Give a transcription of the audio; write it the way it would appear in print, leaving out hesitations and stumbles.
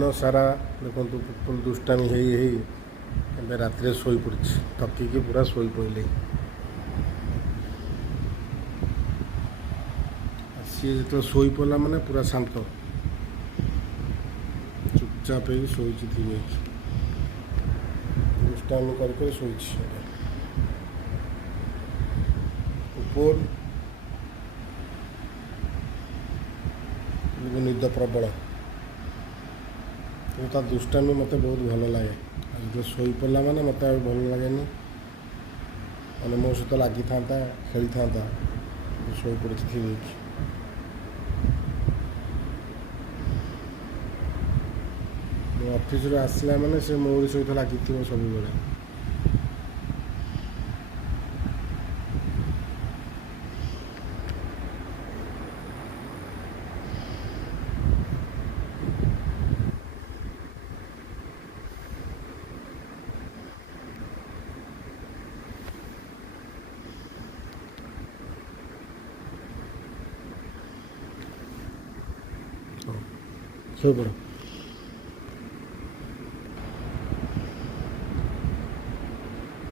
दिन सारा देखो फुल दुष्टामी है रात शोई पड़ी थकिकी पूरा शोई पड़े सी जो शोई पड़ा मैंने पूरा शांत चुपचाप शोई दुष्टामी कर शोई ऊपर निद प्रबल तो दुष्टामी मत बहुत भल लगे जो शोई पड़ा मैंने मत भल लगे मैंने मो सहित लगी था खेली था शोई पड़ी थी ऑफिस आसला मैंने से मोरी सहित लगी सब बेले ଶୋଇପଡ଼।